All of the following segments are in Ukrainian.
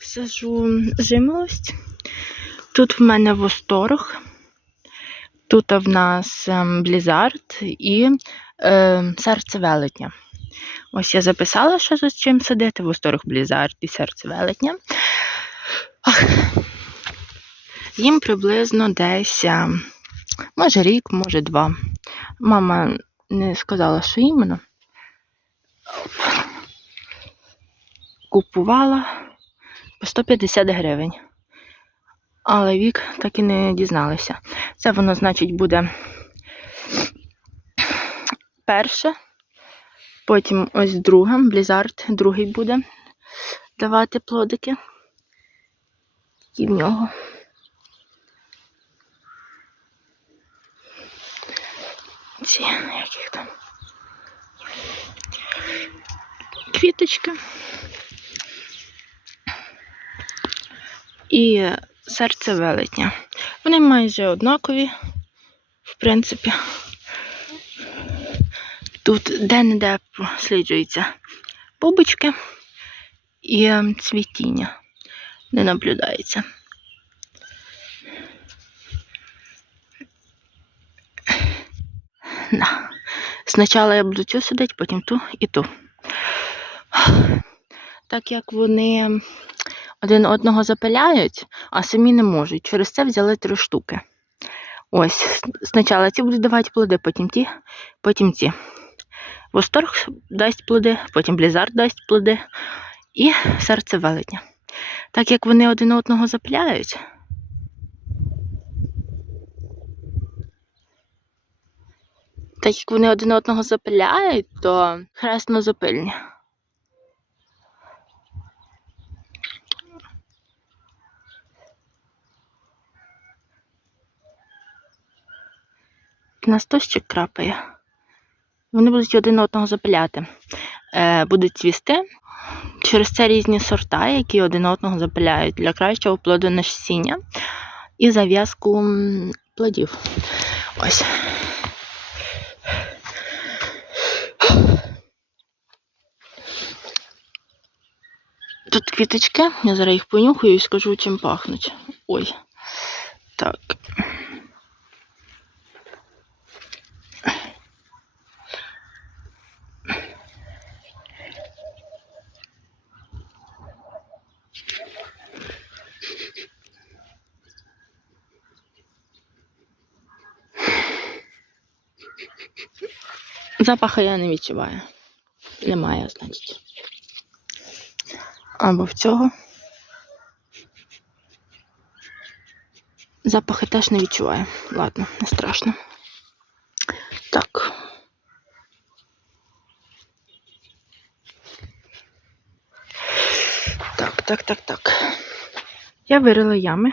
сижу жимолость. Тут в мене восторг. Тут в нас ем, блізард і е, серце велетня. Ось я записала, що з чим садити. Восторг блізард і серце велетня. Ах. Їм приблизно десь, е, може рік, може два. Мама не сказала, що іменно. Купувала по 150 гривень. Але вік так і не дізналися. Це воно, значить, буде перше, потім ось друге, блізард, другий буде давати плодики. І в нього. Ці, яких там. Квіточки. І серце велетня. Вони майже однакові, в принципі. Тут де-не-де просліджуються бубочки і ем, цвітіння не наблюдається. Да. Спочатку я буду цю сидіти, потім ту і ту. Так як вони один одного запиляють, а самі не можуть. Через це взяли три штуки. Ось, спочатку ці будуть давати плоди, потім ті, потім ці. Восторг дасть плоди, потім блізард дасть плоди і серце велетня. Так як вони один одного запиляють. Так як вони один одного запиляють, то хресно запильні. На стощик крапає. Вони будуть один одного запиляти. Е, будуть цвісти. Через це різні сорта, які один одного запиляють для кращого плоду насіння і зав'язку плодів. Ось. Тут квіточки, я зараз їх понюхаю і скажу, чим пахнуть. Ой. Так. Запаху я не відчуваю. Немає, значить. Або в цього. Запахи теж не відчуваю. Ладно, не страшно. Так. Так, так, так, так. Я вирила ями.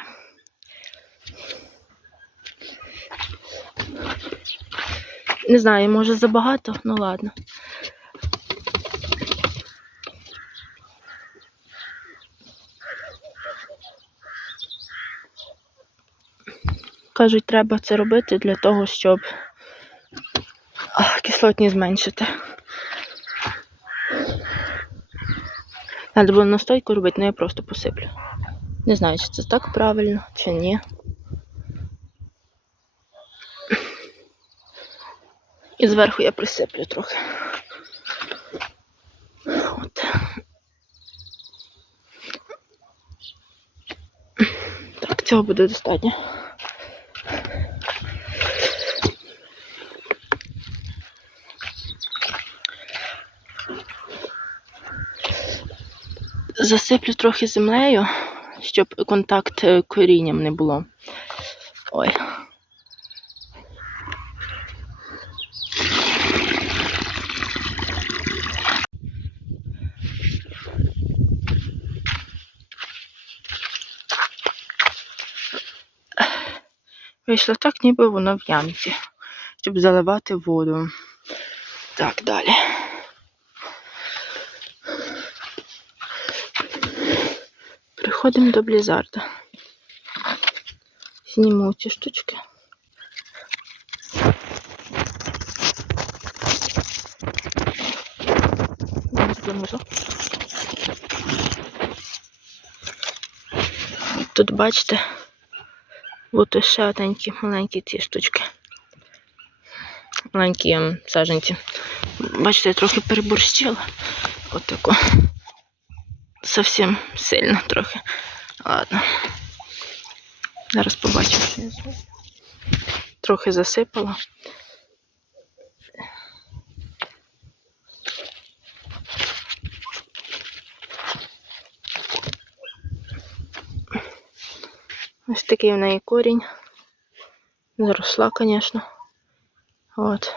Не знаю, може забагато, ну ладно. Кажуть, треба це робити для того, щоб а, кислотність зменшити. Треба було настойку робити, але я просто посиплю. Не знаю, чи це так правильно, чи ні. І зверху я присиплю трохи. От. Так, цього буде достатньо. Засиплю трохи землею, щоб контакт е, корінням не було. Ой. Вийшло так, ніби воно в ямці, щоб заливати воду. Так, далі. Приходимо до блізарда. Зніму ці штучки. Тут бачите, от ще отенькі маленькі ці штучки. Маленькі саженці. Бачите, я трохи переборщила. Отако. Совсем сильно трохи. Ладно. Зараз побачимо, що я зроблю. Трохи засипала. Ось такий в неї корінь. Зросла, звісно. От.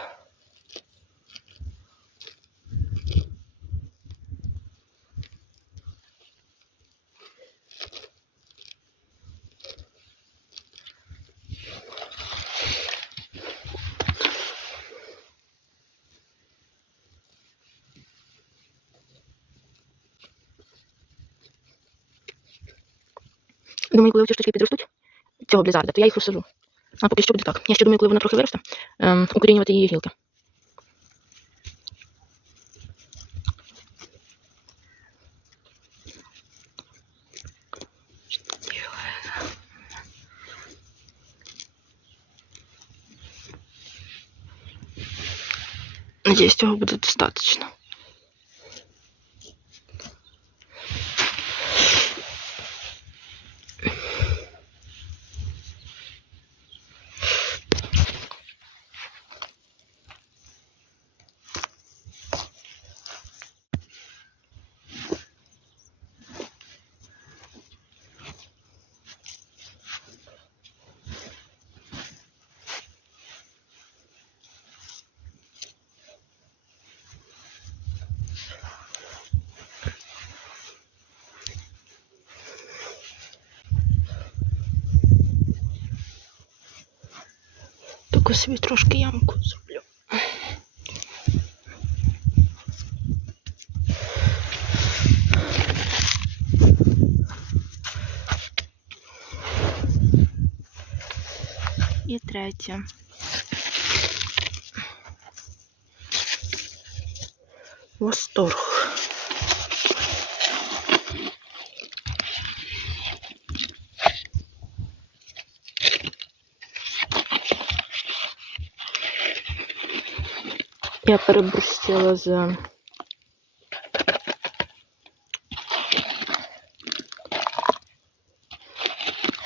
Думаю, коли ці підростуть, цього блізарда, то я їх усажу. А поки що буде так. Я ще думаю, коли вона трохи виросте, ем, укорінювати її гілки. Надіюсь, цього буде достатньо. Таку собі трошки ямку зроблю. І третє. Восторг. Я переборщила з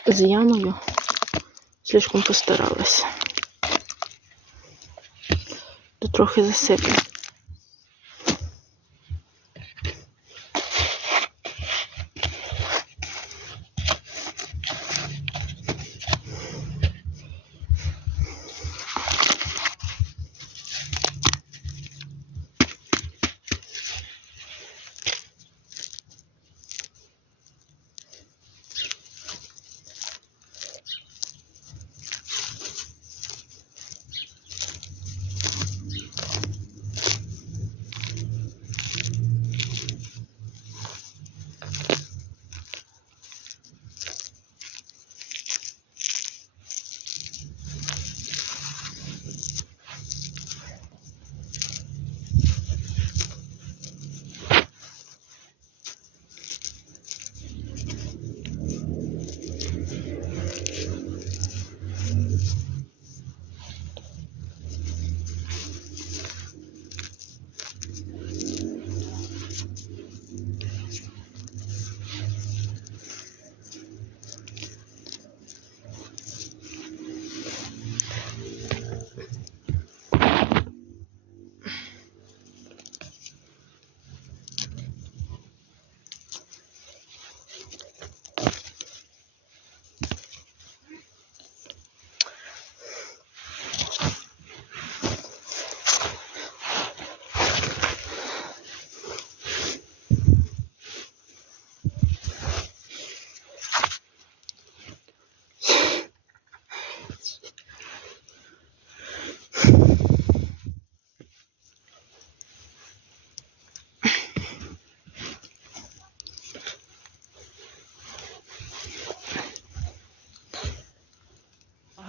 з ямою. Слишком постаралася. Тут трохи засиплю.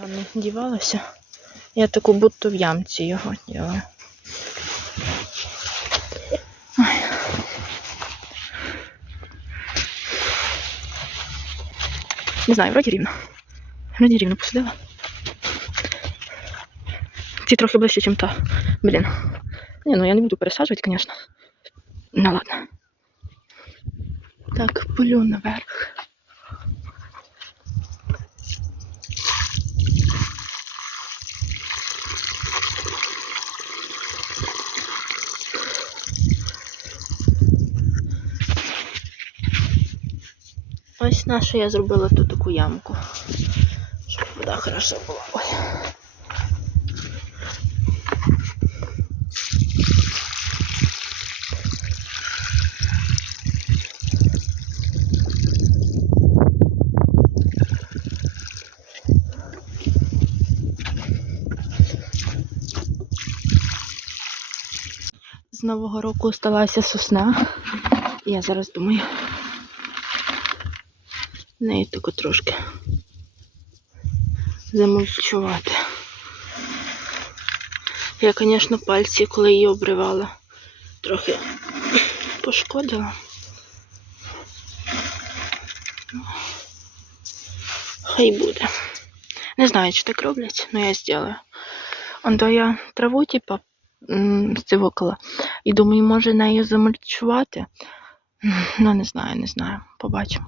Гарно дівалася. Я таку будто в ямці його діла. Не знаю, вроді рівно. Вроді рівно посадила. Ці трохи ближче, ніж та. Блін. Ні, ну я не буду пересаджувати, звісно. Ну ладно. Так, полю наверх. Ось наша я зробила тут таку ямку. Щоб вода хорошо була. Ой. З Нового року сталася сосна. Я зараз думаю. Неї тако трошки замульчувати. Я, звісно, пальці, коли її обривала, трохи пошкодила. Хай буде. Не знаю, чи так роблять, але я зроблю. Он то я траву, типа, стивокала. І думаю, може нею замульчувати. Ну, не знаю, не знаю. Побачимо.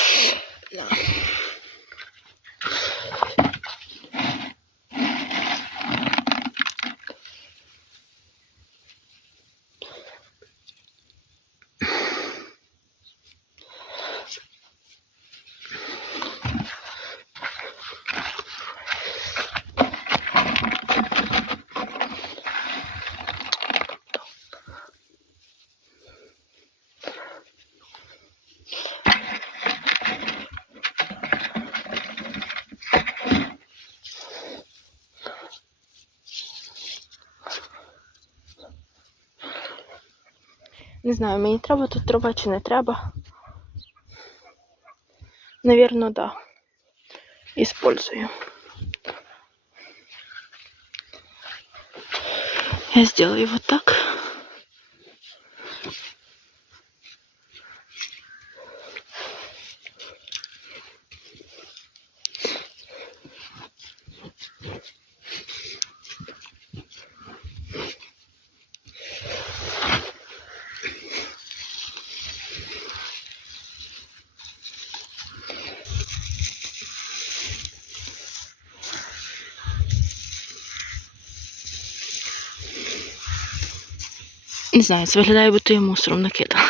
Не знаю, мені треба тут труба чи не треба. Навірно, да. Использую. Я сделаю вот так. Не знаю, це виглядає, будто я мусором накидала.